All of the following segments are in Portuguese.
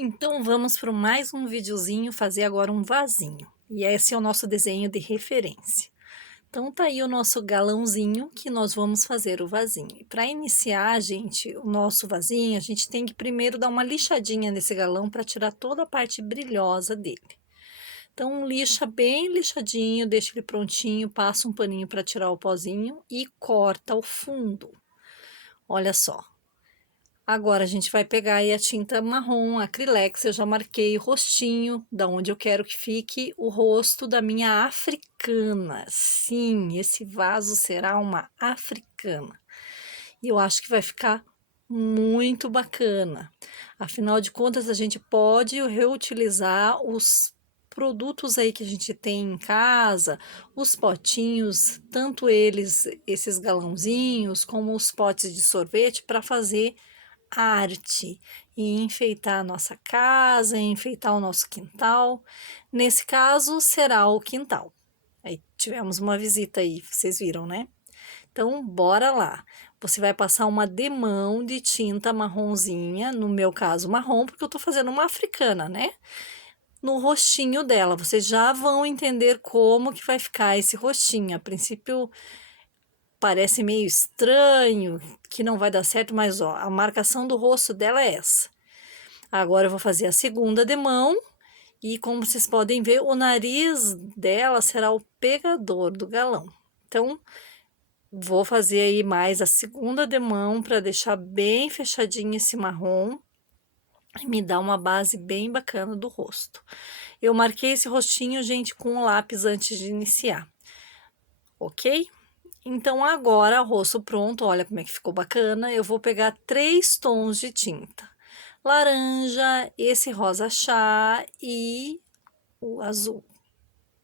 Então vamos para mais um videozinho fazer agora um vasinho. E esse é o nosso desenho de referência. Então tá aí o nosso galãozinho que nós vamos fazer o vasinho. E para iniciar, gente, o nosso vasinho, a gente tem que primeiro dar uma lixadinha nesse galão para tirar toda a parte brilhosa dele. Então lixa bem lixadinho, deixa ele prontinho, passa um paninho para tirar o pozinho e corta o fundo. Olha só. Agora a gente vai pegar aí a tinta marrom, acrylex, eu já marquei o rostinho, da onde eu quero que fique o rosto da minha africana. Sim, esse vaso será uma africana. E eu acho que vai ficar muito bacana. Afinal de contas, a gente pode reutilizar os produtos aí que a gente tem em casa, os potinhos, tanto eles, esses galãozinhos, como os potes de sorvete, para fazer arte e enfeitar a nossa casa, enfeitar o nosso quintal. Nesse caso, será o quintal. Aí tivemos uma visita aí, vocês viram, né? Então, bora lá. Você vai passar uma demão de tinta marronzinha, no meu caso marrom, porque eu tô fazendo uma africana, né? No rostinho dela. Vocês já vão entender como que vai ficar esse rostinho. A princípio, parece meio estranho, que não vai dar certo, mas ó, a marcação do rosto dela é essa. Agora eu vou fazer a segunda demão e como vocês podem ver, o nariz dela será o pegador do galão. Então, vou fazer aí mais a segunda demão para deixar bem fechadinho esse marrom e me dar uma base bem bacana do rosto. Eu marquei esse rostinho, gente, com o lápis antes de iniciar, ok? Então, agora, rosto pronto, olha como é que ficou bacana. Eu vou pegar 3 tons de tinta. Laranja, esse rosa chá e o azul,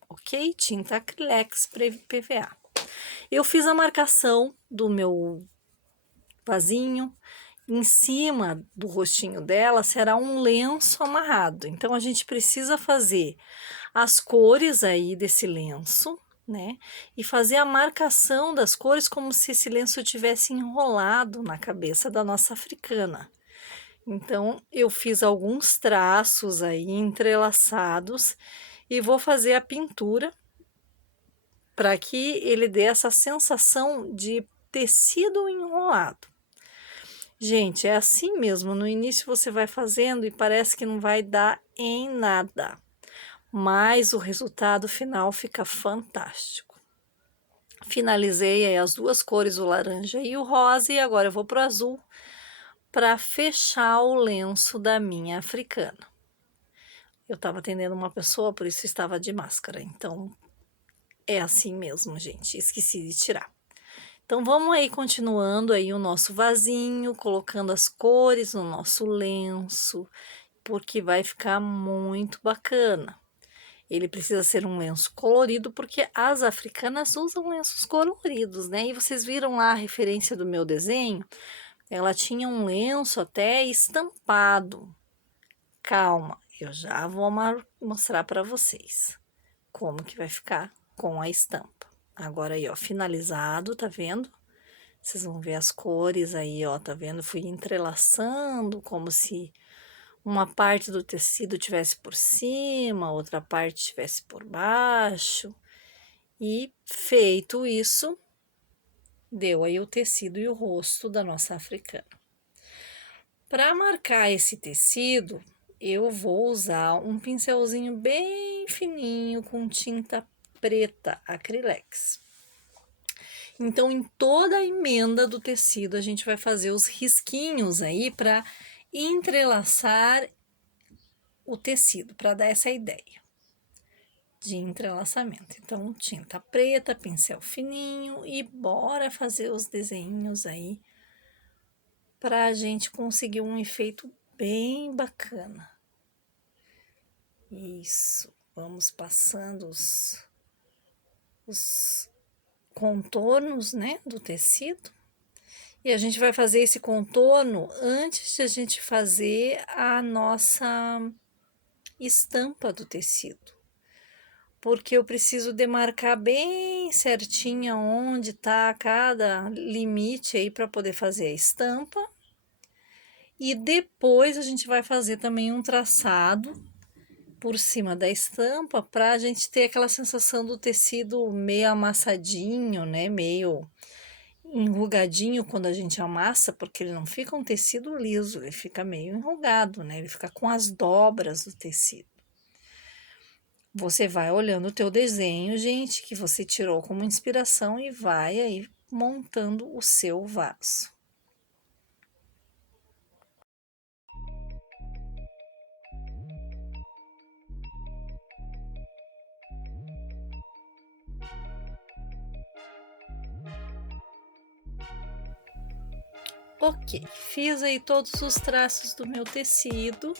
ok? Tinta acrylex PVA. Eu fiz a marcação do meu vasinho. Em cima do rostinho dela será um lenço amarrado. Então, a gente precisa fazer as cores aí desse lenço, né? E fazer a marcação das cores como se esse lenço tivesse enrolado na cabeça da nossa africana. Então, eu fiz alguns traços aí entrelaçados e vou fazer a pintura para que ele dê essa sensação de tecido enrolado. Gente, é assim mesmo, no início você vai fazendo e parece que não vai dar em nada, mas o resultado final fica fantástico. Finalizei aí as duas cores, o laranja e o rosa, e agora eu vou pro azul para fechar o lenço da minha africana. Eu estava atendendo uma pessoa, por isso estava de máscara, então é assim mesmo, gente, esqueci de tirar. Então, vamos aí continuando aí o nosso vasinho, colocando as cores no nosso lenço, porque vai ficar muito bacana. Ele precisa ser um lenço colorido, porque as africanas usam lenços coloridos, né? E vocês viram lá a referência do meu desenho? Ela tinha um lenço até estampado. Calma, eu já vou mostrar para vocês como que vai ficar com a estampa. Agora aí, ó, finalizado, tá vendo? Vocês vão ver as cores aí, ó, tá vendo? Fui entrelaçando como se uma parte do tecido tivesse por cima, outra parte tivesse por baixo. E feito isso, deu aí o tecido e o rosto da nossa africana. Para marcar esse tecido, eu vou usar um pincelzinho bem fininho com tinta preta acrylex. Então, em toda a emenda do tecido, a gente vai fazer os risquinhos aí para entrelaçar o tecido, para dar essa ideia de entrelaçamento. Então, tinta preta, pincel fininho e bora fazer os desenhos aí para a gente conseguir um efeito bem bacana. Isso, vamos passando os contornos, né, do tecido. E a gente vai fazer esse contorno antes de a gente fazer a nossa estampa do tecido. Porque eu preciso demarcar bem certinho onde tá cada limite aí para poder fazer a estampa. E depois a gente vai fazer também um traçado por cima da estampa para a gente ter aquela sensação do tecido meio amassadinho, né? Meio enrugadinho quando a gente amassa, porque ele não fica um tecido liso, ele fica meio enrugado, né? Ele fica com as dobras do tecido. Você vai olhando o teu desenho, gente, que você tirou como inspiração e vai aí montando o seu vaso. Ok, fiz aí todos os traços do meu tecido.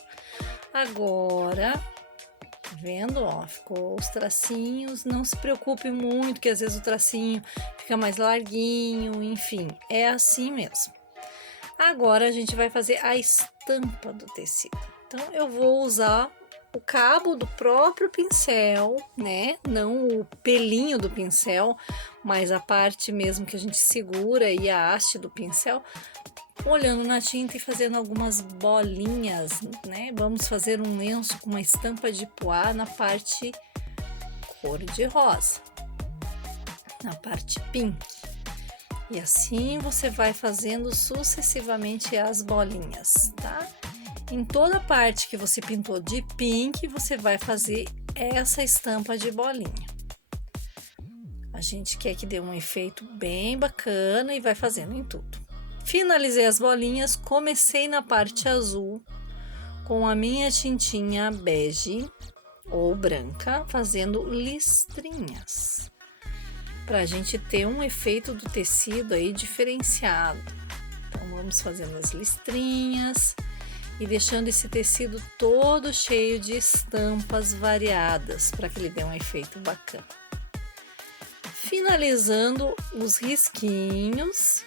Agora, tá vendo, ó, ficou os tracinhos. Não se preocupe muito, que às vezes o tracinho fica mais larguinho, enfim, é assim mesmo. Agora a gente vai fazer a estampa do tecido. Então eu vou usar o cabo do próprio pincel, né? Não o pelinho do pincel, mas a parte mesmo que a gente segura e a haste do pincel, olhando na tinta e fazendo algumas bolinhas, né? Vamos fazer um lenço com uma estampa de poá na parte cor de rosa, na parte pink. E assim você vai fazendo sucessivamente as bolinhas, tá? Em toda a parte que você pintou de pink, você vai fazer essa estampa de bolinha. A gente quer que dê um efeito bem bacana e vai fazendo em tudo. Finalizei as bolinhas, comecei na parte azul com a minha tintinha bege ou branca, fazendo listrinhas, para a gente ter um efeito do tecido aí diferenciado. Então vamos fazendo as listrinhas e deixando esse tecido todo cheio de estampas variadas para que ele dê um efeito bacana. Finalizando os risquinhos,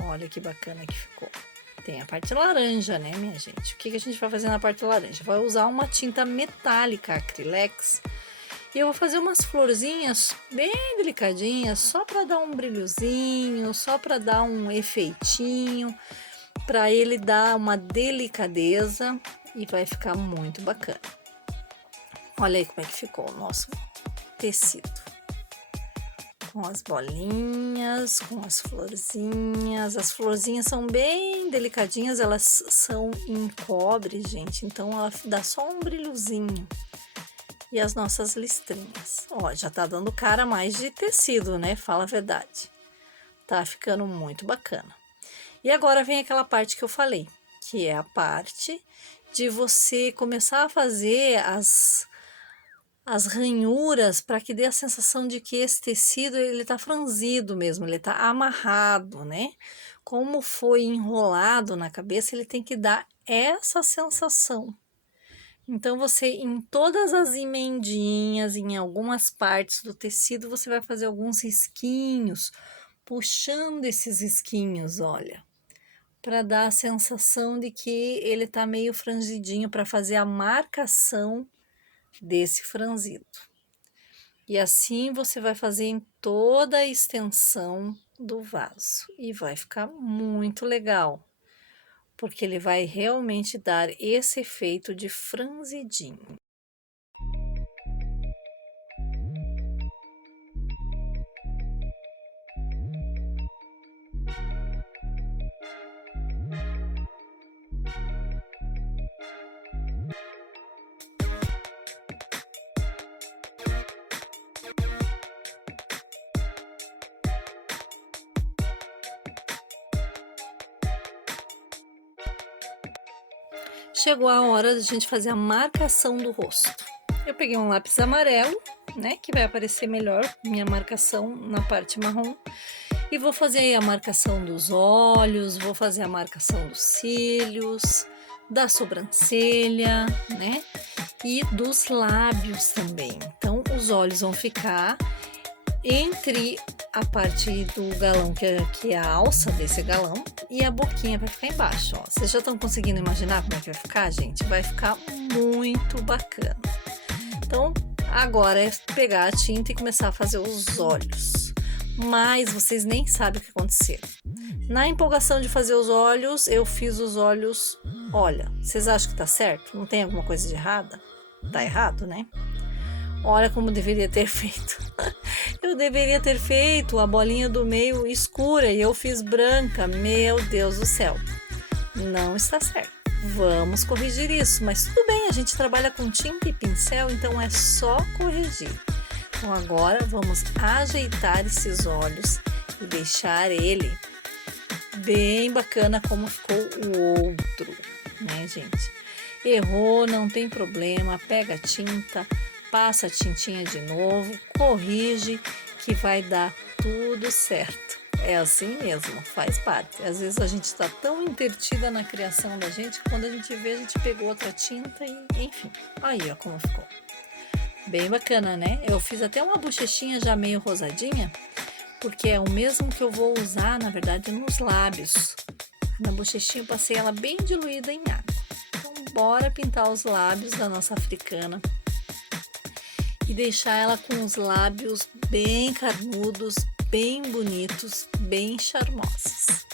olha que bacana que ficou. Tem a parte laranja, né, minha gente? O que a gente vai fazer na parte laranja? Vai usar uma tinta metálica acrylex e eu vou fazer umas florzinhas bem delicadinhas, só para dar um brilhozinho, só para dar um efeitinho, para ele dar uma delicadeza e vai ficar muito bacana. Olha aí como é que ficou o nosso tecido. Com as bolinhas, com as florzinhas. As florzinhas são bem delicadinhas, elas são em cobre, gente, então ela dá só um brilhozinho. E as nossas listrinhas. Ó, já tá dando cara mais de tecido, né? Fala a verdade. Tá ficando muito bacana. E agora vem aquela parte que eu falei, que é a parte de você começar a fazer as ranhuras para que dê a sensação de que esse tecido ele tá franzido mesmo, ele tá amarrado, né? Como foi enrolado na cabeça, ele tem que dar essa sensação. Então você, em todas as emendinhas, em algumas partes do tecido, você vai fazer alguns risquinhos, puxando esses risquinhos, olha, para dar a sensação de que ele tá meio franzidinho, para fazer a marcação desse franzido. E assim você vai fazer em toda a extensão do vaso e vai ficar muito legal, porque ele vai realmente dar esse efeito de franzidinho. Chegou a hora da gente fazer a marcação do rosto. Eu peguei um lápis amarelo, né, que vai aparecer melhor minha marcação na parte marrom, e vou fazer aí a marcação dos olhos, vou fazer a marcação dos cílios, da sobrancelha, né, e dos lábios também. Então os olhos vão ficar entre a parte do galão, que é a alça desse galão, e a boquinha vai ficar embaixo, ó. Vocês já estão conseguindo imaginar como é que vai ficar, gente? Vai ficar muito bacana. Então, agora é pegar a tinta e começar a fazer os olhos. Mas vocês nem sabem o que aconteceu. Na empolgação de fazer os olhos, eu fiz os olhos. Olha, vocês acham que tá certo? Não tem alguma coisa de errada? Tá errado, né? Olha como deveria ter feito. Eu deveria ter feito a bolinha do meio escura e eu fiz branca. Meu Deus do céu. Não está certo. Vamos corrigir isso, mas tudo bem, a gente trabalha com tinta e pincel, então é só corrigir. Então agora vamos ajeitar esses olhos e deixar ele bem bacana como ficou o outro, né, gente? Errou, não tem problema, pega a tinta, passa a tintinha de novo, corrige que vai dar tudo certo. É assim mesmo, faz parte. Às vezes a gente está tão entretida na criação da gente que quando a gente vê, a gente pegou outra tinta e enfim. Aí, ó, como ficou. Bem bacana, né? Eu fiz até uma bochechinha já meio rosadinha, porque é o mesmo que eu vou usar, na verdade, nos lábios. Na bochechinha eu passei ela bem diluída em água. Então, bora pintar os lábios da nossa africana e deixar ela com os lábios bem carnudos, bem bonitos, bem charmosos.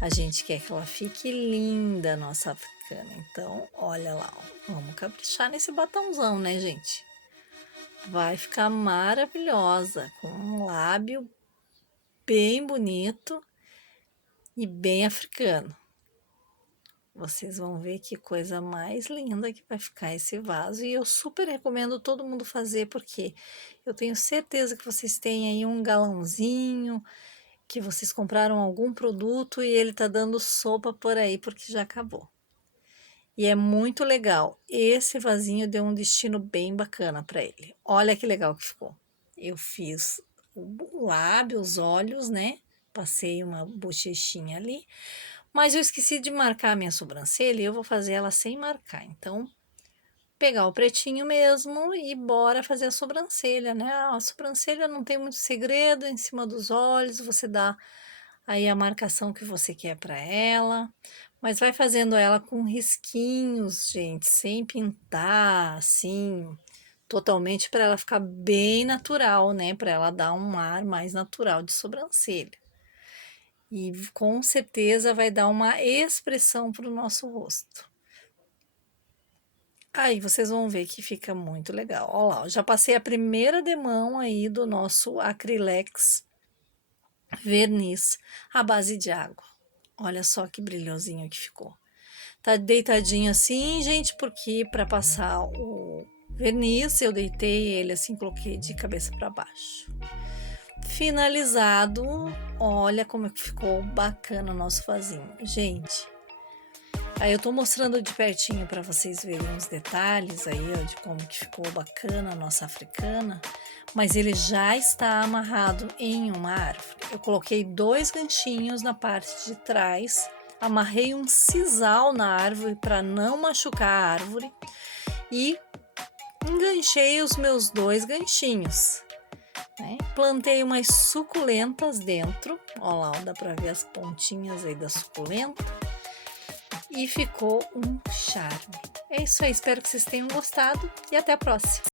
A gente quer que ela fique linda, nossa africana. Então, olha lá, ó. Vamos caprichar nesse batomzão, né, gente? Vai ficar maravilhosa, com um lábio bem bonito e bem africano. Vocês vão ver que coisa mais linda que vai ficar esse vaso. E eu super recomendo todo mundo fazer, porque eu tenho certeza que vocês têm aí um galãozinho, que vocês compraram algum produto e ele tá dando sopa por aí, porque já acabou. E é muito legal. Esse vasinho deu um destino bem bacana para ele. Olha que legal que ficou. Eu fiz o lábio, os olhos, né? Passei uma bochechinha ali. Mas eu esqueci de marcar a minha sobrancelha e eu vou fazer ela sem marcar. Então, pegar o pretinho mesmo e bora fazer a sobrancelha, né? A sobrancelha não tem muito segredo, em cima dos olhos, você dá aí a marcação que você quer para ela. Mas vai fazendo ela com risquinhos, gente, sem pintar, assim, totalmente para ela ficar bem natural, né? Para ela dar um ar mais natural de sobrancelha. E com certeza vai dar uma expressão para o nosso rosto. Aí vocês vão ver que fica muito legal. Olha lá, eu já passei a primeira demão aí do nosso Acrylex verniz à base de água. Olha só que brilhosinho que ficou. Tá deitadinho assim, gente, porque para passar o verniz eu deitei ele assim, coloquei de cabeça para baixo. Finalizado, olha como que ficou bacana o nosso vasinho, gente. Aí eu tô mostrando de pertinho para vocês verem os detalhes aí, ó, de como que ficou bacana a nossa africana, mas ele já está amarrado em uma árvore. Eu coloquei 2 ganchinhos na parte de trás, amarrei um sisal na árvore para não machucar a árvore e enganchei os meus 2 ganchinhos. Né? Plantei umas suculentas dentro, ó lá, dá para ver as pontinhas aí da suculenta. E ficou um charme. É isso aí, espero que vocês tenham gostado e até a próxima.